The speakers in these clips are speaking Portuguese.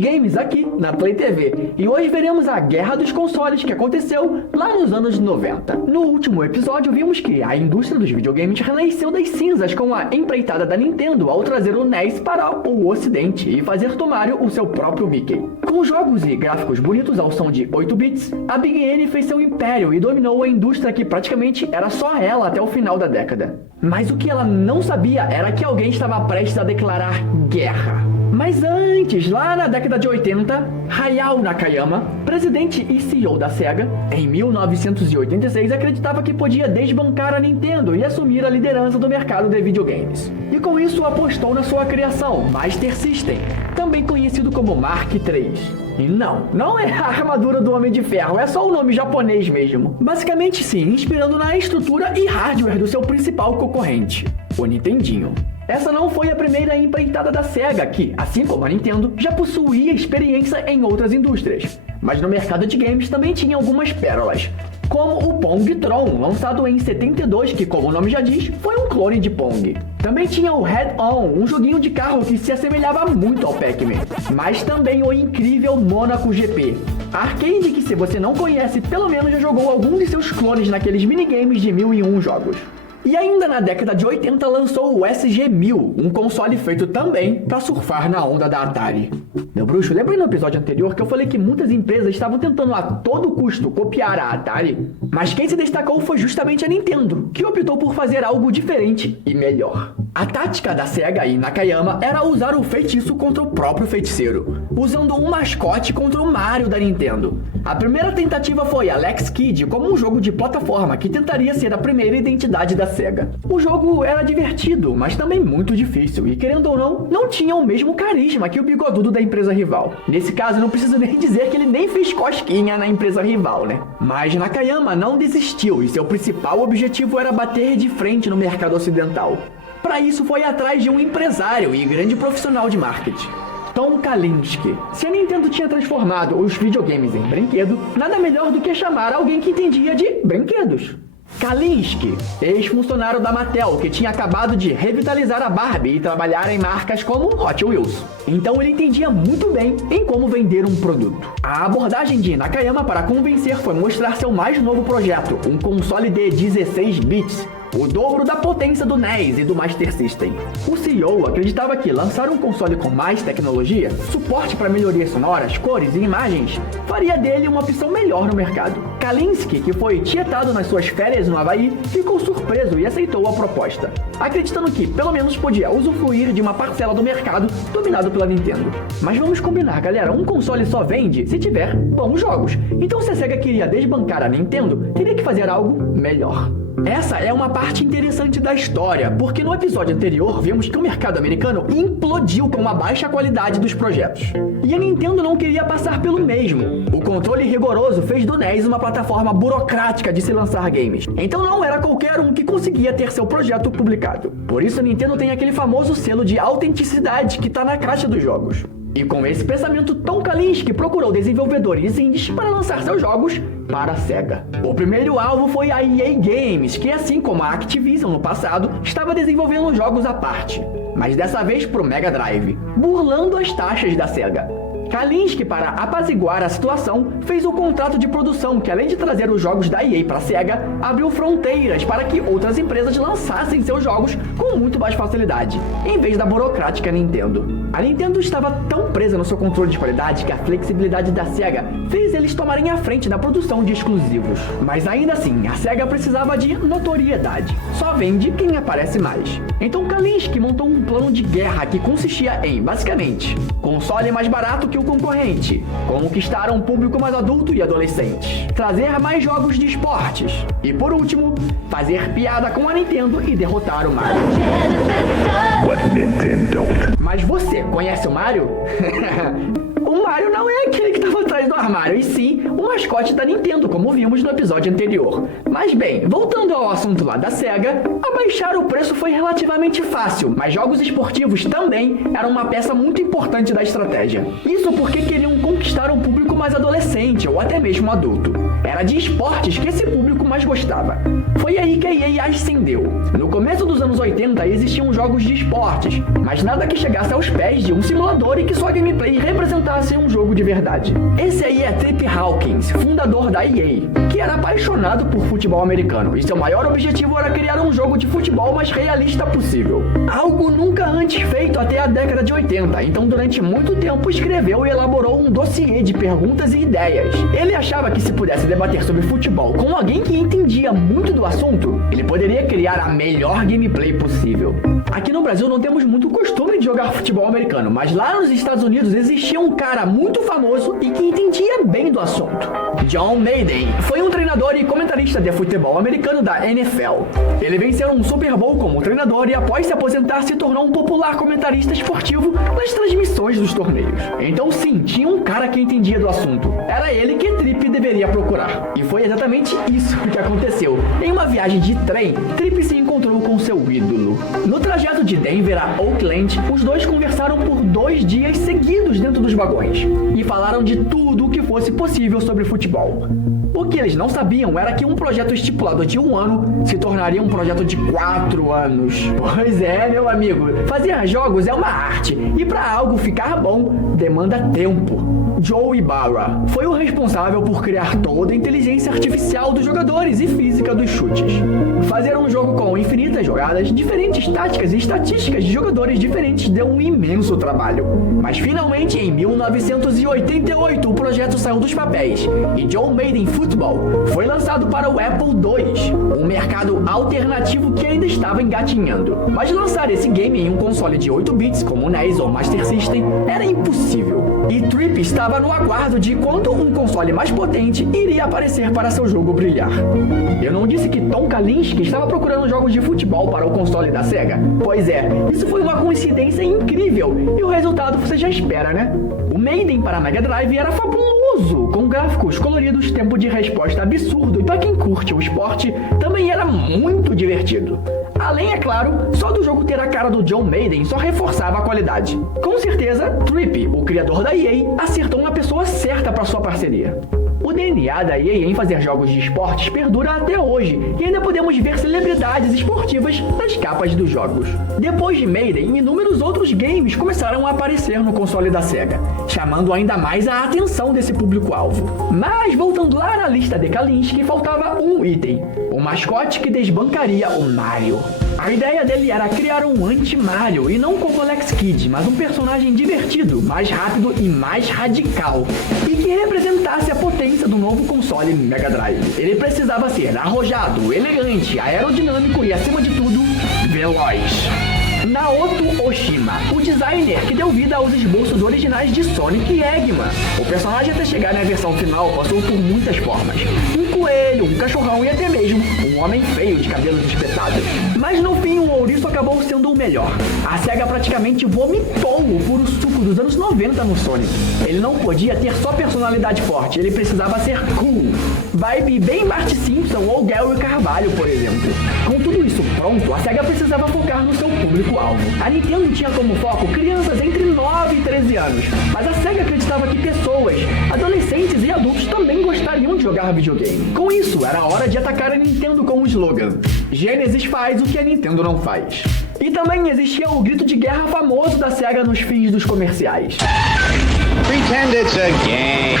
games aqui na Play TV. E hoje veremos a guerra dos consoles que aconteceu lá nos anos 90. No último episódio vimos que a indústria dos videogames renasceu das cinzas com a empreitada da Nintendo ao trazer o NES para o ocidente e fazer do Mario o seu próprio Mickey. Com jogos e gráficos bonitos ao som de 8 bits, a Big N fez seu império e dominou a indústria que praticamente era só ela até o final da década. Mas o que ela não sabia era que alguém estava prestes a declarar guerra. Mas antes, lá na década de 80, Hayao Nakayama, presidente e CEO da SEGA, em 1986 acreditava que podia desbancar a Nintendo e assumir a liderança do mercado de videogames. E com isso apostou na sua criação, Master System, também conhecido como Mark III. E não é a armadura do Homem de Ferro, é só o nome japonês mesmo. Basicamente se inspirando na estrutura e hardware do seu principal concorrente, o Nintendinho. Essa não foi a primeira empreitada da SEGA, que, assim como a Nintendo, já possuía experiência em outras indústrias. Mas no mercado de games também tinha algumas pérolas, como o Pongtron, lançado em 72, que, como o nome já diz, foi um clone de Pong. Também tinha o Head-On, um joguinho de carro que se assemelhava muito ao Pac-Man. Mas também o incrível Monaco GP, arcade que, se você não conhece, pelo menos já jogou algum de seus clones naqueles minigames de 1001 jogos. E ainda na década de 80 lançou o SG-1000, um console feito também para surfar na onda da Atari. Meu bruxo, lembra no episódio anterior que eu falei que muitas empresas estavam tentando a todo custo copiar a Atari? Mas quem se destacou foi justamente a Nintendo, que optou por fazer algo diferente e melhor. A tática da SEGA e Nakayama era usar o feitiço contra o próprio feiticeiro, usando um mascote contra o Mario da Nintendo. A primeira tentativa foi Alex Kidd como um jogo de plataforma que tentaria ser a primeira identidade da SEGA. O jogo era divertido, mas também muito difícil e, querendo ou não tinha o mesmo carisma que o bigodudo da empresa rival. Nesse caso, não preciso nem dizer que ele nem fez cosquinha na empresa rival, né? Mas Nakayama não desistiu e seu principal objetivo era bater de frente no mercado ocidental. Para isso, foi atrás de um empresário e grande profissional de marketing, Tom Kalinske. Se a Nintendo tinha transformado os videogames em brinquedo, nada melhor do que chamar alguém que entendia de brinquedos. Kalinske, ex-funcionário da Mattel, que tinha acabado de revitalizar a Barbie e trabalhar em marcas como Hot Wheels. Então ele entendia muito bem em como vender um produto. A abordagem de Nakayama para convencer foi mostrar seu mais novo projeto, um console de 16 bits, o dobro da potência do NES e do Master System. O CEO acreditava que lançar um console com mais tecnologia, suporte para melhorias sonoras, cores e imagens, faria dele uma opção melhor no mercado. Kalinske, que foi tietado nas suas férias no Havaí, ficou surpreso e aceitou a proposta, acreditando que pelo menos podia usufruir de uma parcela do mercado dominado pela Nintendo. Mas vamos combinar, galera, um console só vende se tiver bons jogos. Então se a SEGA queria desbancar a Nintendo, teria que fazer algo melhor. Essa é uma parte interessante da história, porque no episódio anterior vimos que o mercado americano implodiu com a baixa qualidade dos projetos. E a Nintendo não queria passar pelo mesmo. O controle rigoroso fez do NES uma plataforma burocrática de se lançar games. Então não era qualquer um que conseguia ter seu projeto publicado. Por isso a Nintendo tem aquele famoso selo de autenticidade que está na caixa dos jogos. E com esse pensamento, Tom Kalinske procurou desenvolvedores indies para lançar seus jogos para a SEGA. O primeiro alvo foi a EA Games, que assim como a Activision no passado, estava desenvolvendo jogos à parte, mas dessa vez para o Mega Drive, burlando as taxas da SEGA. Kalinske, para apaziguar a situação, fez um contrato de produção que, além de trazer os jogos da EA para a SEGA, abriu fronteiras para que outras empresas lançassem seus jogos com muito mais facilidade, em vez da burocrática Nintendo. A Nintendo estava tão presa no seu controle de qualidade que a flexibilidade da SEGA fez eles tomarem a frente na produção de exclusivos. Mas ainda assim, a SEGA precisava de notoriedade. Só vende quem aparece mais. Então Kalinske montou um plano de guerra que consistia em, basicamente, console mais barato que o concorrente, conquistar um público mais adulto e adolescente, trazer mais jogos de esportes e, por último, fazer piada com a Nintendo e derrotar o Mario. Mas você conhece o Mario? O Mario não é aquele que estava atrás do armário, e sim o mascote da Nintendo, como vimos no episódio anterior. Mas bem, voltando ao assunto lá da SEGA, abaixar o preço foi relativamente fácil, mas jogos esportivos também eram uma peça muito importante da estratégia. Isso porque queriam conquistar conquistar um público mais adolescente ou até mesmo adulto. Era de esportes que esse público mais gostava. Foi aí que a EA ascendeu. No começo dos anos 80 existiam jogos de esportes, mas nada que chegasse aos pés de um simulador e que sua gameplay representasse um jogo de verdade. Esse aí é Trip Hawkins, fundador da EA, que era apaixonado por futebol americano e seu maior objetivo era criar um jogo de futebol mais realista possível. Algo nunca antes feito até a década de 80, então durante muito tempo escreveu e elaborou um dossiê de perguntas e ideias. Ele achava que se pudesse debater sobre futebol com alguém que entendia muito do assunto, ele poderia criar a melhor gameplay possível. Aqui no Brasil não temos muito costume de jogar futebol americano, mas lá nos Estados Unidos existia um cara muito famoso e que entendia bem do assunto. John Madden foi um treinador e comentarista de futebol americano da NFL. Ele venceu um Super Bowl como treinador e após se aposentar se tornou um popular comentarista esportivo nas transmissões dos torneios. Então sim, tinha um cara que entendia do assunto. Era ele que Trip deveria procurar. E foi exatamente isso que aconteceu. Em uma viagem de trem, Trip se encontrou com seu ídolo. No trajeto de Denver a Oakland, os dois conversaram por 2 dias seguidos dentro dos vagões e falaram de tudo o que fosse possível sobre futebol. O que eles não sabiam era que um projeto estipulado de 1 ano se tornaria um projeto de 4 anos. Pois é, meu amigo, fazer jogos é uma arte e para algo ficar bom demanda tempo. Joe Ibarra foi o responsável por criar toda a inteligência artificial dos jogadores e física dos chutes. Fazer um jogo com infinitas jogadas, diferentes táticas e estatísticas de jogadores diferentes deu um imenso trabalho. Mas finalmente, em 1988, o projeto saiu dos papéis e John Madden Football foi lançado para o Apple II, um mercado alternativo que ainda estava engatinhando. Mas lançar esse game em um console de 8 bits como o NES ou Master System era impossível. E Trip estava no aguardo de quando um console mais potente iria aparecer para seu jogo brilhar. Eu não disse que Tom Kalinske estava procurando jogos de futebol para o console da Sega? Pois é, isso foi uma coincidência incrível e o resultado você já espera, né? O Maiden para Mega Drive era fabuloso, com gráficos coloridos, tempo de resposta absurdo e para quem curte o esporte, também era muito divertido. Além, é claro, só do jogo ter a cara do John Madden só reforçava a qualidade. Com certeza, Trip, o criador da EA, acertou uma pessoa certa para sua parceria. O DNA da EA em fazer jogos de esportes perdura até hoje e ainda podemos ver celebridades esportivas nas capas dos jogos. Depois de Maiden, inúmeros outros games começaram a aparecer no console da Sega, chamando ainda mais a atenção desse público-alvo. Mas voltando lá na lista de Kalinske, faltava um item, o mascote que desbancaria o Mario. A ideia dele era criar um anti-Mario e não como Alex Kidd, mas um personagem divertido, mais rápido e mais radical, e que representasse a potência do novo console Mega Drive. Ele precisava ser arrojado, elegante, aerodinâmico e, acima de tudo, veloz. Naoto Oshima, o designer que deu vida aos esboços originais de Sonic e Eggman. O personagem até chegar na versão final passou por muitas formas. Um coelho, um cachorrão e até mesmo um homem feio de cabelos espetados. Mas no fim o ouriço acabou sendo o melhor. A SEGA praticamente vomitou o puro suco dos anos 90 no Sonic. Ele não podia ter só personalidade forte, ele precisava ser cool. Vibe bem Bart Simpson ou Gary Carvalho, por exemplo. Com tudo isso pronto, a SEGA precisava focar no seu público-alvo. A Nintendo tinha como foco crianças entre 9 e 13 anos, mas a SEGA acreditava que pessoas, adolescentes e adultos também gostariam de jogar videogame. Com isso, era hora de atacar a Nintendo com o slogan: Genesis faz o que a Nintendo não faz. E também existia o grito de guerra famoso da SEGA nos fins dos comerciais: Pretend it's a game.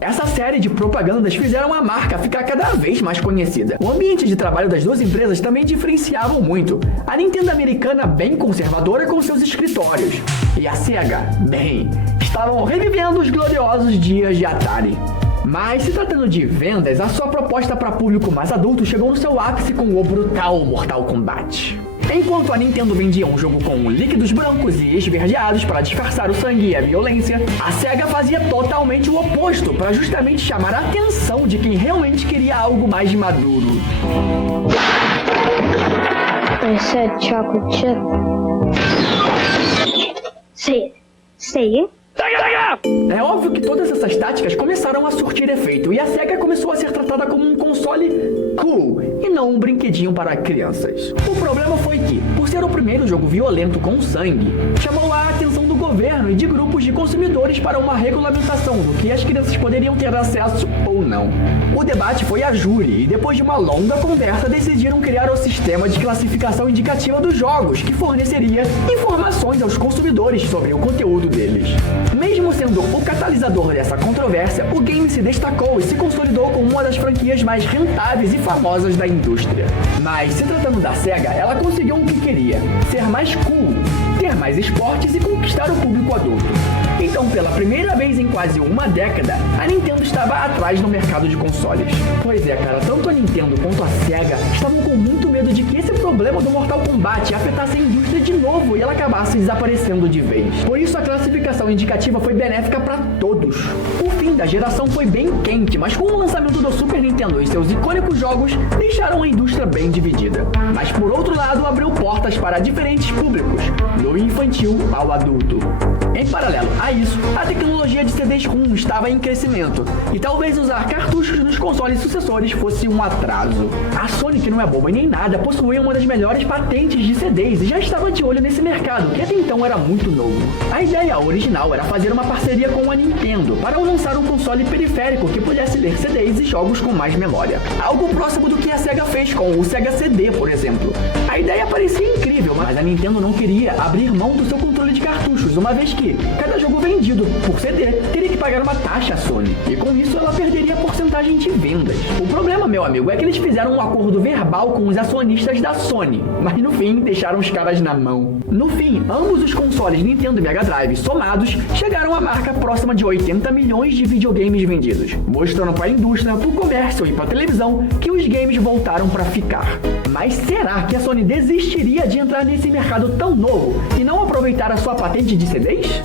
Essa série de propagandas fizeram a marca ficar cada vez mais conhecida. O ambiente de trabalho das duas empresas também diferenciavam muito. A Nintendo americana bem conservadora com seus escritórios, e a Sega, bem, estavam revivendo os gloriosos dias de Atari. Mas se tratando de vendas, a sua proposta para público mais adulto chegou no seu ápice com o brutal Mortal Kombat. Enquanto a Nintendo vendia um jogo com líquidos brancos e esverdeados para disfarçar o sangue e a violência, a SEGA fazia totalmente o oposto para justamente chamar a atenção de quem realmente queria algo mais maduro. I said chocolate chip. Say it. Say it. É óbvio que todas essas táticas começaram a surtir efeito e a SEGA começou a ser tratada como um console cool e não um brinquedinho para crianças. O problema foi que, por ser o primeiro jogo violento com sangue, chamou a atenção do governo e de grupos de consumidores para uma regulamentação do que as crianças poderiam ter acesso ou não. O debate foi a júri e depois de uma longa conversa decidiram criar o sistema de classificação indicativa dos jogos, que forneceria informações aos consumidores sobre o conteúdo deles. Mesmo sendo o catalisador dessa controvérsia, o game se destacou e se consolidou como uma das franquias mais rentáveis e famosas da indústria. Mas, se tratando da SEGA, ela conseguiu o que queria: ser mais cool, ter mais esportes e conquistar o público adulto. Então, pela primeira vez em quase uma década, a Nintendo estava atrás no mercado de consoles. Pois é, cara, tanto a Nintendo quanto a SEGA estavam com muito medo de que esse problema do Mortal Kombat afetasse a indústria de novo e ela acabasse desaparecendo de vez. Por isso, a classificação indicativa foi benéfica para todos. O fim da geração foi bem quente, mas com o lançamento do Super Nintendo e seus icônicos jogos, deixaram a indústria bem dividida. Mas por outro lado, abriu portas para diferentes públicos, do infantil ao adulto. Em paralelo a isso, a tecnologia de CDs ROM estava em crescimento, e talvez usar cartuchos nos consoles sucessores fosse um atraso. A Sony, que não é boba nem nada, possuía uma das melhores patentes de CDs e já estava de olho nesse mercado, que até então era muito novo. A ideia original era fazer uma parceria com a Nintendo para lançar um console periférico que pudesse ler CDs e jogos com mais memória. Algo próximo do que a SEGA fez com o Sega CD, por exemplo. A ideia parecia incrível, mas a Nintendo não queria abrir mão do seu controle de cartuchos, uma vez que cada jogo vendido por CD teria que pagar uma taxa à Sony, e com isso ela perderia a porcentagem de vendas. O problema, meu amigo, é que eles fizeram um acordo verbal com os acionistas da Sony, mas no fim deixaram os caras na mão. No fim, ambos os consoles Nintendo e Mega Drive somados chegaram à marca próxima de 80 milhões de videogames vendidos, mostrando para a indústria, para o comércio e para a televisão que os games voltaram para ficar. Mas será que a Sony desistiria de entrar nesse mercado tão novo e não aproveitar a sua patente de CDs?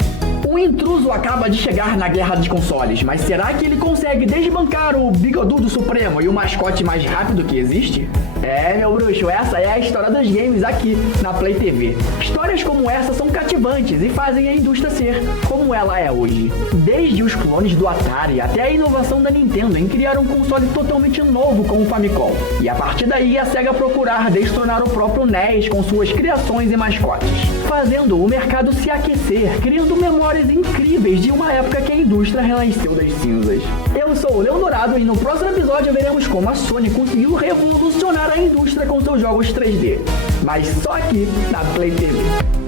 Um intruso acaba de chegar na guerra dos consoles, mas será que ele consegue desbancar o bigodudo supremo e o mascote mais rápido que existe? É, meu bruxo, essa é a história dos games aqui na Play TV. Histórias como essa são cativantes e fazem a indústria ser como ela é hoje. Desde os clones do Atari até a inovação da Nintendo em criar um console totalmente novo como o Famicom. E a partir daí a SEGA procurar destronar o próprio NES com suas criações e mascotes, fazendo o mercado se aquecer, criando memórias incríveis de uma época que a indústria renasceu das cinzas. Eu sou o Leão Dourado e no próximo episódio veremos como a Sony conseguiu revolucionar a indústria com seus jogos 3D. Mas só aqui na Play TV.